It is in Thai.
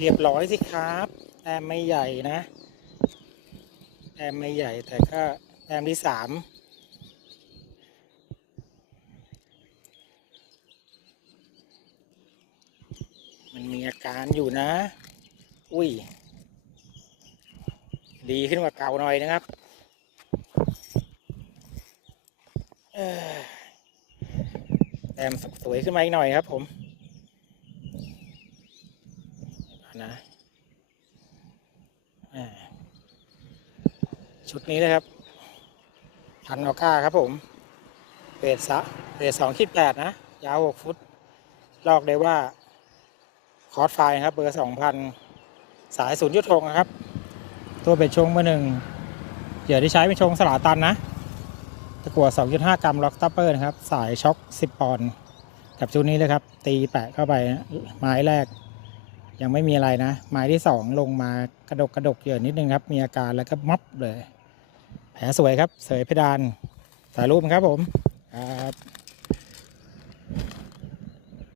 เรียบร้อยสิครับแต้มไม่ใหญ่นะแต้มไม่ใหญ่แต่ก็แต้มที่สามมันมีอาการอยู่นะ อุ้ย ดีขึ้นกว่าเก่าหน่อยนะครับเอ้อแต้มสวยขึ้นมาอีกหน่อยครับผม นะชุดนี้เลยครับพันออก้าครับผมเปรดสะเปรดสองขีดแปดนะ ยาวหกฟุต ลอกได้ว่า คอร์สไฟครับ เบอร์สองพันสายศูนย์ยุทธงนะครับ ตัวเบ็ดชงเบอร์หนึ่งเหยื่อที่ใช้เป็นชงสลาตันนะ ตะกั่ว2.5กรัมล็อกตัปเปอร์นะครับ สายช็อค10ปอนด์กับชุดนี้เลยครับ ตีแปะเข้าไปนะไม้แรก ยังไม่มีอะไรนะ ไม้ที่2ลงมากระดกกระดกเหยื่อนิดนึงครับ มีอาการแล้วก็มับเลย แผลสวยครับ เสยเพดานถ่ายรูปครับผมครับ